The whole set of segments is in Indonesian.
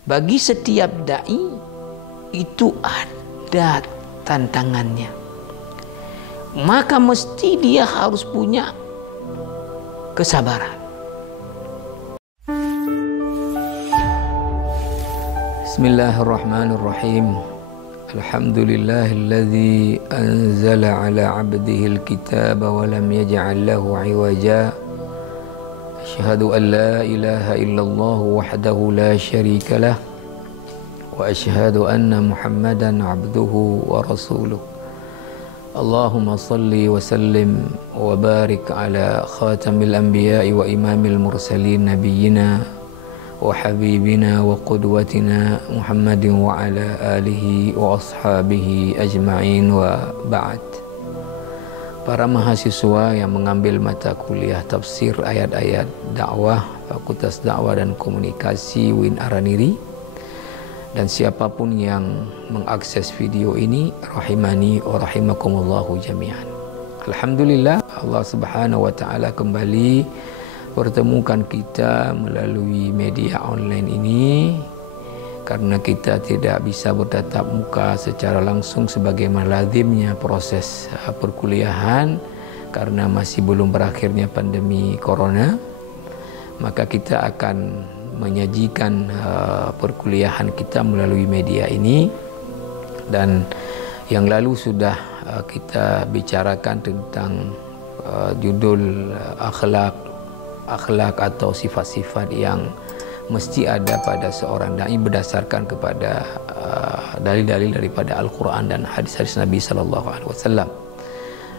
Bagi setiap dai itu ada tantangannya. Maka mesti dia harus punya kesabaran. Bismillahirrahmanirrahim. Alhamdulillahilladzi anzala ala 'abdihil kitaba wa lam yaj'al lahu 'iwaja. Asyhadu an la ilaha illallah wahdahu la syarika lah wa asyhadu anna Muhammadan 'abduhu wa rasuluh. Allahumma salli wa sallim wa barik ala khatamil anbiya'i wa imamil mursalin nabiyyina wa habibina wa qudwatina Muhammadin wa ala alihi wa ashabihi ajma'in wa ba'd. Para mahasiswa yang mengambil mata kuliah tafsir ayat-ayat dakwah Fakultas Dakwah dan Komunikasi UIN Araniri, dan siapapun yang mengakses video ini, rahimani wa rahimakumullahu jami'an. Alhamdulillah, Allah Subhanahu wa taala kembali pertemukan kita melalui media online ini, karena kita tidak bisa bertatap muka secara langsung sebagaimana lazimnya proses perkuliahan karena masih belum berakhirnya pandemi corona. Maka kita akan menyajikan perkuliahan kita melalui media ini, dan yang lalu sudah kita bicarakan tentang judul akhlak atau sifat-sifat yang mesti ada pada seorang dai berdasarkan kepada dalil-dalil daripada Al-Quran dan hadis-hadis Nabi sallallahu alaihi wasallam.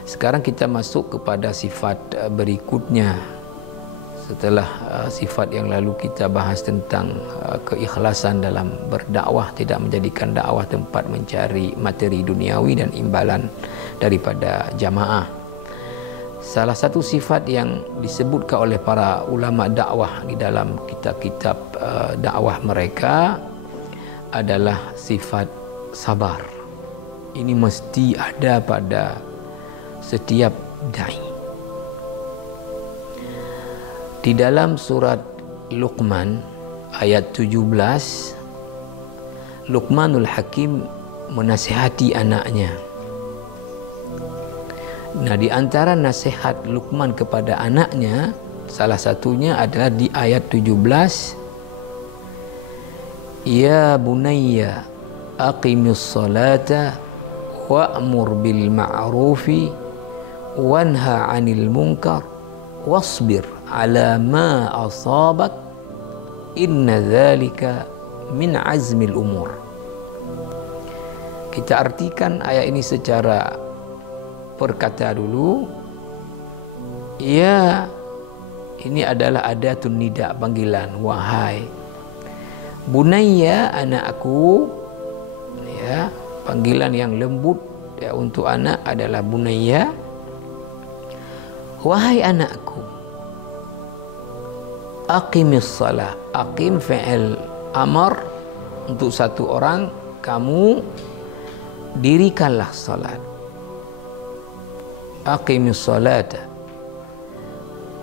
Sekarang kita masuk kepada sifat berikutnya. Setelah sifat yang lalu kita bahas tentang keikhlasan dalam berdakwah, tidak menjadikan dakwah tempat mencari materi duniawi dan imbalan daripada jamaah. Salah satu sifat yang disebutkan oleh para ulama dakwah di dalam kitab-kitab dakwah mereka adalah sifat sabar. Ini mesti ada pada setiap dai. Di dalam surat Luqman ayat 17, Luqmanul Hakim menasihati anaknya. Nah, di antara nasihat Luqman kepada anaknya, salah satunya adalah di ayat 17. Ya bunayya aqimis salata wa'mur bil ma'rufi wanha 'anil munkar wasbir 'ala ma asabak inna dzalika min azmil umur. Kita artikan ayat ini secara perkata dulu. Ya, ini adalah adatun nida, panggilan, wahai. Bunayya, anakku. Ya, panggilan yang lembut ya, untuk anak adalah bunayya. Wahai anakku. Aqimis salah. Aqim fi'il amar untuk satu orang, kamu dirikanlah salat. Aqimis salata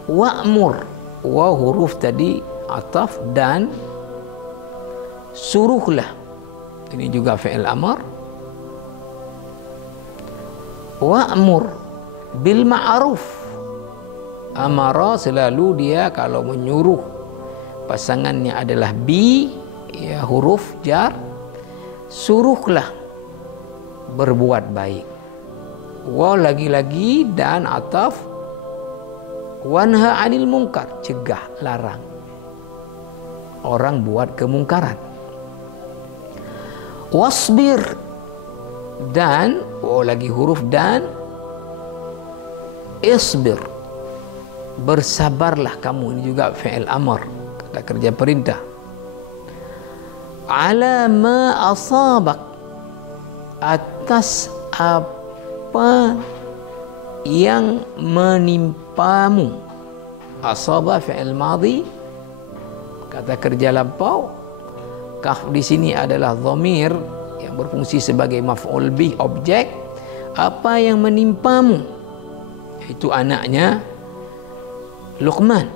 wa'mur, wa huruf tadi ataf, dan suruhlah, ini juga fi'il amar. Wa'mur bil ma'ruf, amara selalu dia kalau menyuruh pasangannya adalah bi, ya huruf jar, suruhlah berbuat baik. Wa lagi-lagi dan ataf, wanha 'anil munkar, cegah, larang orang buat kemungkaran. Wasbir, dan lagi huruf dan, isbir, bersabarlah kamu, ini juga fi'il amar, kata kerja perintah. Ala ma asabak, atas apa yang menimpamu. Asaba fi'il madhi, kata kerja lampau. Kaf di sini adalah dhamir yang berfungsi sebagai maf'ul bih, objek. Apa yang menimpamu, itu anaknya Luqman.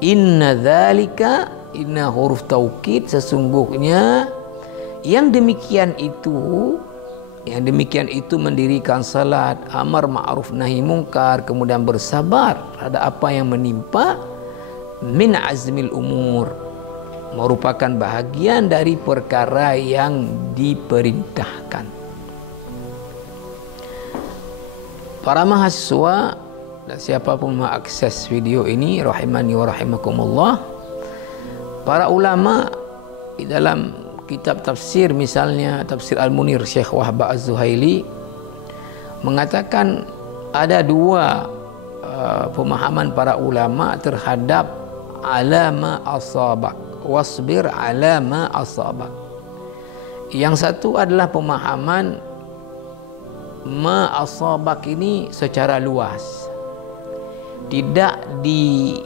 Inna dzalika inna huruf taukid, sesungguhnya yang demikian itu mendirikan salat, amar ma'ruf nahi mungkar, kemudian bersabar ada apa yang menimpa, min azmil umur, merupakan bahagian dari perkara yang diperintahkan. Para mahasiswa dan siapapun mengakses video ini, rahimani wa rahimakumullah, para ulama di dalam kitab tafsir, misalnya tafsir Al-Munir Syekh Wahbah Az-Zuhaili mengatakan ada dua pemahaman para ulama terhadap alama asabak, wasbir alama asabak. Yang satu adalah pemahaman ma asabak ini secara luas, tidak di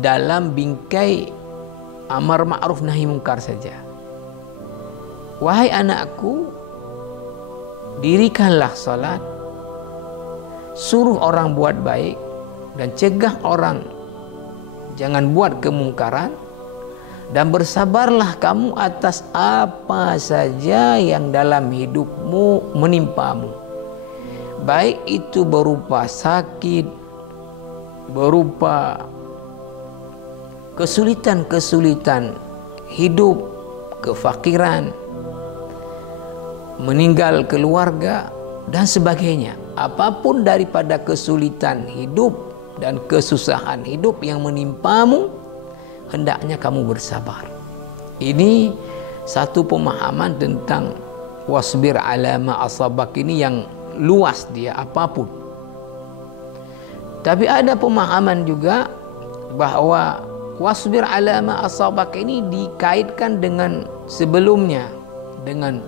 dalam bingkai amar ma'ruf nahi mungkar saja. Wahai anakku, dirikanlah salat, suruh orang buat baik, dan cegah orang jangan buat kemungkaran, dan bersabarlah kamu atas apa saja yang dalam hidupmu menimpamu, baik itu berupa sakit, berupa kesulitan-kesulitan hidup, kefakiran, meninggal keluarga, dan sebagainya. Apapun daripada kesulitan hidup dan kesusahan hidup yang menimpamu, hendaknya kamu bersabar. Ini satu pemahaman tentang wasbir ala ma asabak ini yang luas dia, apapun. Tapi ada pemahaman juga bahwa wasbir ala ma asabak ini dikaitkan dengan sebelumnya, dengan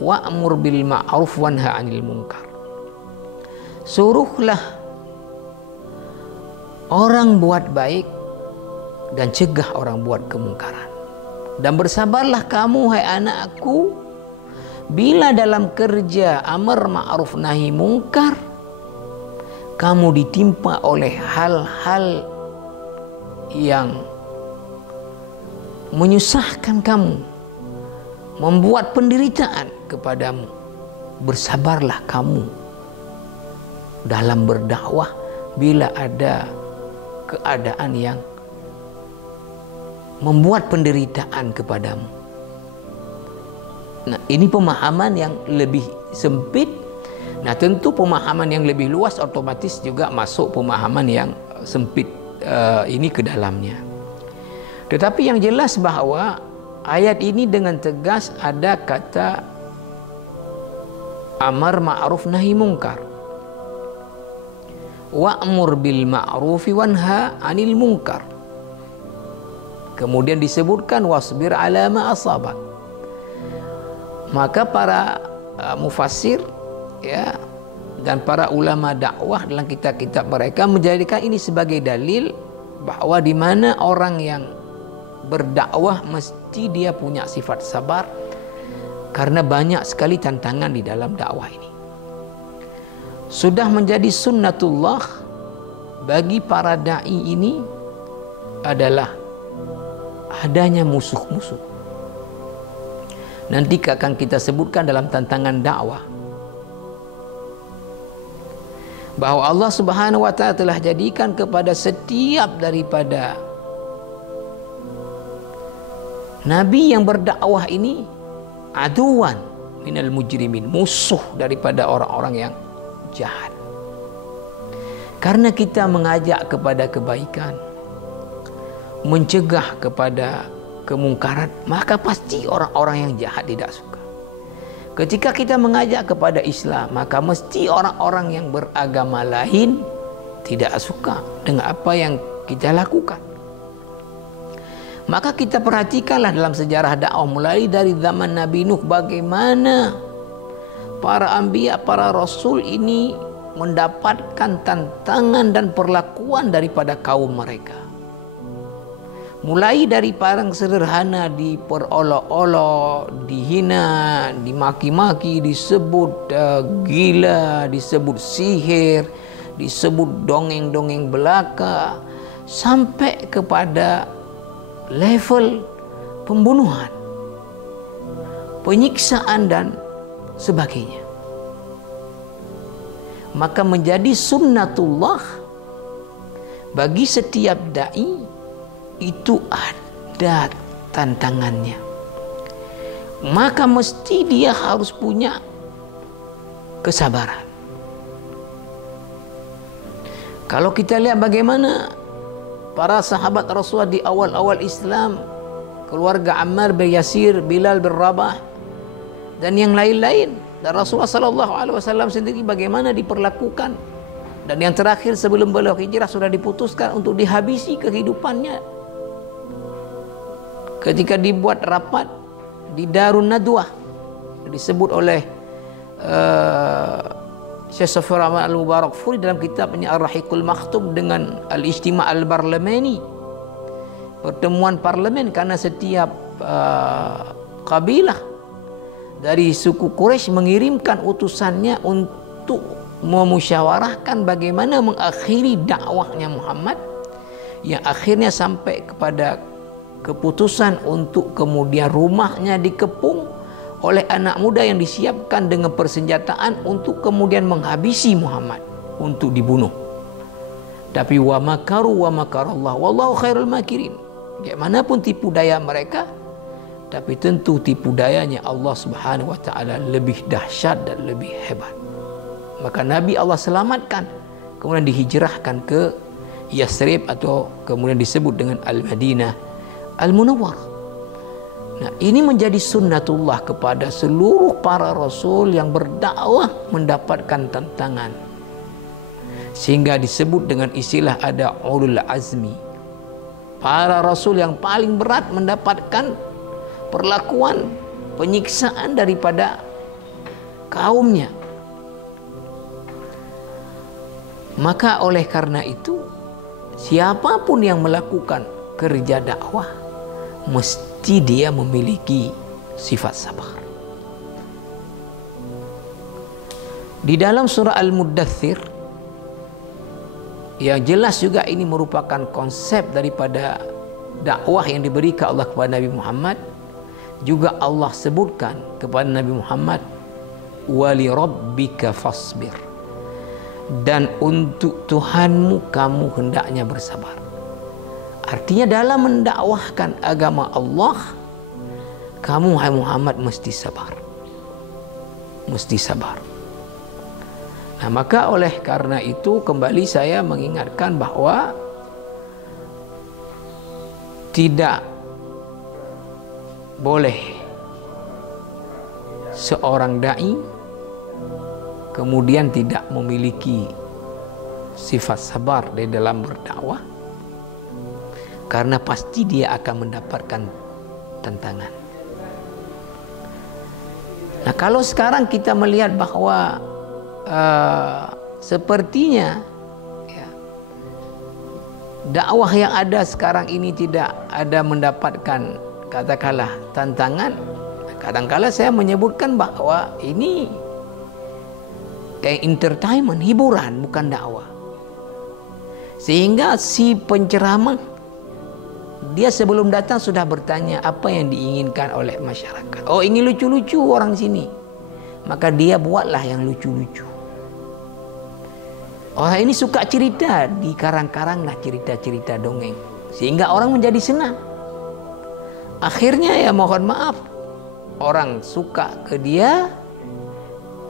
wa'mur bil ma'ruf wanha 'anil munkar. Suruhlah orang buat baik dan cegah orang buat kemungkaran. Dan bersabarlah kamu, hai anakku, bila dalam kerja amar ma'ruf nahi mungkar kamu ditimpa oleh hal-hal yang menyusahkan kamu, membuat penderitaan kepadamu. Bersabarlah kamu dalam berdakwah bila ada keadaan yang membuat penderitaan kepadamu. Nah, ini pemahaman yang lebih sempit. Nah, tentu pemahaman yang lebih luas otomatis juga masuk pemahaman yang sempit ini ke dalamnya. Tetapi yang jelas bahwa ayat ini dengan tegas ada kata amar ma'ruf nahi mungkar, wa'mur bil ma'rufi wanha 'anil munkar. Kemudian disebutkan wasbir ala ma asabak. Maka para mufassir ya dan para ulama dakwah dalam kitab-kitab mereka menjadikan ini sebagai dalil bahwa di mana orang yang berdakwah mesti dia punya sifat sabar, karena banyak sekali tantangan di dalam dakwah ini. Sudah menjadi sunnatullah bagi para dai ini adalah adanya musuh-musuh. Nanti akan kita sebutkan dalam tantangan dakwah bahwa Allah Subhanahu wa taala telah jadikan kepada setiap daripada nabi yang berdakwah ini aduan minal mujrimin, musuh daripada orang-orang yang jahat. Karena kita mengajak kepada kebaikan, mencegah kepada kemungkaran, maka pasti orang-orang yang jahat tidak suka. Ketika kita mengajak kepada Islam, maka mesti orang-orang yang beragama lain tidak suka dengan apa yang kita lakukan. Maka kita perhatikanlah dalam sejarah dakwah mulai dari zaman Nabi Nuh, bagaimana para anbiya, para rasul ini mendapatkan tantangan dan perlakuan daripada kaum mereka. Mulai dari barang sederhana diperolok-olok, dihina, dimaki-maki, disebut gila, disebut sihir, disebut dongeng-dongeng belaka, sampai kepada level pembunuhan, penyiksaan dan sebagainya. Maka menjadi sunnatullah bagi setiap dai itu ada tantangannya. Maka mesti dia harus punya kesabaran. Kalau kita lihat bagaimana para sahabat Rasulullah di awal-awal Islam, keluarga Ammar bin Yasir, Bilal bin Rabah, dan yang lain-lain, dan Rasulullah SAW sendiri bagaimana diperlakukan, dan yang terakhir sebelum beliau hijrah sudah diputuskan untuk dihabisi kehidupannya ketika dibuat rapat di Darun Nadwah, disebut oleh Syekh Safir Rahman Al-Mubarakfuri dalam kitabnya Ar-Rahiqul Makhtub dengan Al-Ijtima' Al-Barlamani, pertemuan parlemen, karena setiap kabilah dari suku Quraisy mengirimkan utusannya untuk memusyawarahkan bagaimana mengakhiri dakwahnya Muhammad, yang akhirnya sampai kepada keputusan untuk kemudian rumahnya dikepung oleh anak muda yang disiapkan dengan persenjataan untuk kemudian menghabisi Muhammad, untuk dibunuh. Tapi wa makaru wa makarallah wallahu khairul makirin. Bagaimanapun tipu daya mereka, tapi tentu tipu dayanya Allah Subhanahu wa taala lebih dahsyat dan lebih hebat. Maka Nabi Allah selamatkan, kemudian dihijrahkan ke Yasrib atau kemudian disebut dengan Al-Madinah Al-Munawwarah. Nah, ini menjadi sunnatullah kepada seluruh para rasul yang berdakwah mendapatkan tantangan. Sehingga disebut dengan istilah ada ulul azmi. Para rasul yang paling berat mendapatkan perlakuan penyiksaan daripada kaumnya. Maka oleh karena itu, siapapun yang melakukan kerja dakwah mesti dia memiliki sifat sabar. Di dalam surah Al-Muddathir, yang jelas juga ini merupakan konsep daripada dakwah yang diberikan Allah kepada Nabi Muhammad, juga Allah sebutkan kepada Nabi Muhammad, wali rabbika fasbir, dan untuk Tuhanmu kamu hendaknya bersabar. Artinya dalam mendakwahkan agama Allah, kamu hai Muhammad mesti sabar. Mesti sabar. Nah, maka oleh karena itu kembali saya mengingatkan bahwa tidak boleh seorang dai kemudian tidak memiliki sifat sabar di dalam berdakwah, karena pasti dia akan mendapatkan tantangan. Nah, kalau sekarang kita melihat bahwa sepertinya ya, dakwah yang ada sekarang ini tidak ada mendapatkan katakanlah tantangan, kadang-kala saya menyebutkan bahwa ini kayak entertainment, hiburan, bukan dakwah. Sehingga si penceramah dia sebelum datang sudah bertanya apa yang diinginkan oleh masyarakat. Oh, ini lucu-lucu orang sini, maka dia buatlah yang lucu-lucu. Orang ini suka cerita, dikarang-karanglah cerita-cerita dongeng, sehingga orang menjadi senang. Akhirnya ya mohon maaf, orang suka ke dia,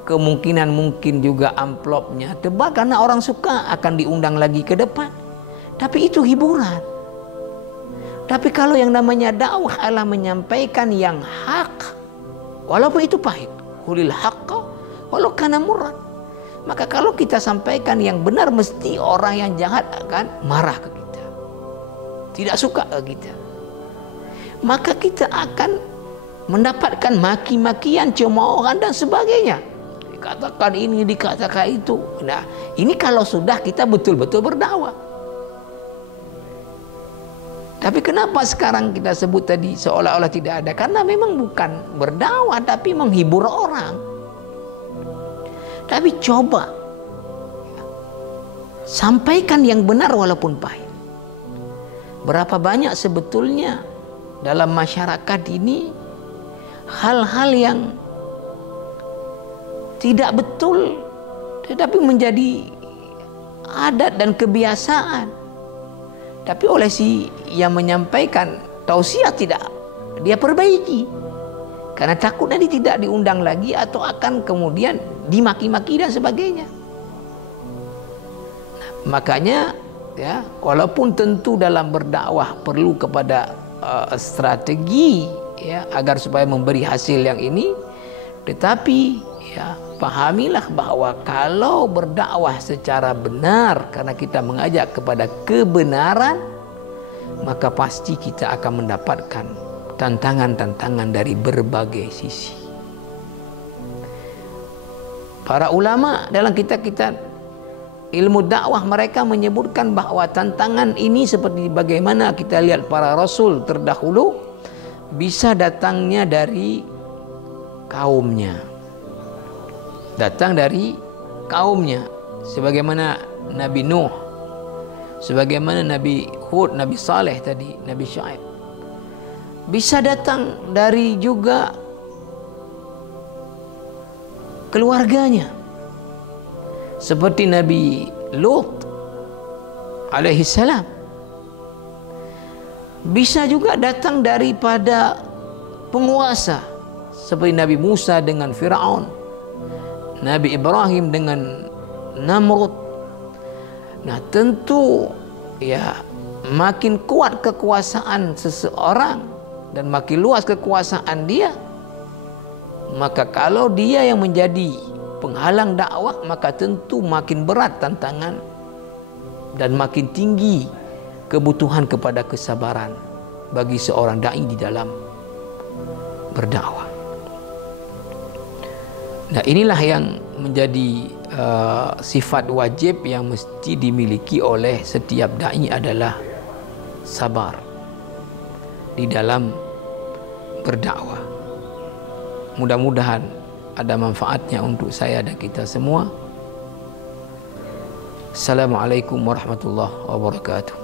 kemungkinan mungkin juga amplopnya tebal karena orang suka, akan diundang lagi ke depan. Tapi itu hiburan. Tapi kalau yang namanya dakwah adalah menyampaikan yang hak, walaupun itu pahit, qulil haqqa walau kana murran. Maka kalau kita sampaikan yang benar, mesti orang yang jahat akan marah ke kita, tidak suka ke kita. Maka kita akan mendapatkan maki-makian, cemoohan dan sebagainya. Dikatakan ini, dikatakan itu. Nah, ini kalau sudah kita betul-betul berdakwah. Tapi kenapa sekarang kita sebut tadi seolah-olah tidak ada? Karena memang bukan berdakwah, tapi menghibur orang. Tapi coba sampaikan yang benar walaupun pahit. Berapa banyak sebetulnya dalam masyarakat ini hal-hal yang tidak betul, tetapi menjadi adat dan kebiasaan. Tapi oleh si yang menyampaikan tausiah tidak dia perbaiki, karena takut nanti tidak diundang lagi atau akan kemudian dimaki-maki dan sebagainya. Nah, makanya ya, walaupun tentu dalam berdakwah perlu kepada strategi ya agar supaya memberi hasil yang ini, tetapi ya pahamilah bahwa kalau berdakwah secara benar karena kita mengajak kepada kebenaran, maka pasti kita akan mendapatkan tantangan-tantangan dari berbagai sisi. Para ulama dalam kitab-kitab ilmu dakwah mereka menyebutkan bahwa tantangan ini seperti bagaimana kita lihat para rasul terdahulu bisa datangnya dari kaumnya. Datang dari kaumnya, sebagaimana Nabi Nuh, sebagaimana Nabi Hud, Nabi Saleh tadi, Nabi Syuaib. Bisa datang dari juga keluarganya, seperti Nabi Lut alaihi salam. Bisa juga datang daripada penguasa, seperti Nabi Musa dengan Firaun, Nabi Ibrahim dengan Namrud. Nah, tentu ya makin kuat kekuasaan seseorang dan makin luas kekuasaan dia, maka kalau dia yang menjadi penghalang dakwah, maka tentu makin berat tantangan dan makin tinggi kebutuhan kepada kesabaran bagi seorang dai di dalam berdakwah. Nah, inilah yang menjadi sifat wajib yang mesti dimiliki oleh setiap dai adalah sabar di dalam berdakwah. Mudah-mudahan ada manfaatnya untuk saya dan kita semua. Assalamualaikum warahmatullahi wabarakatuh.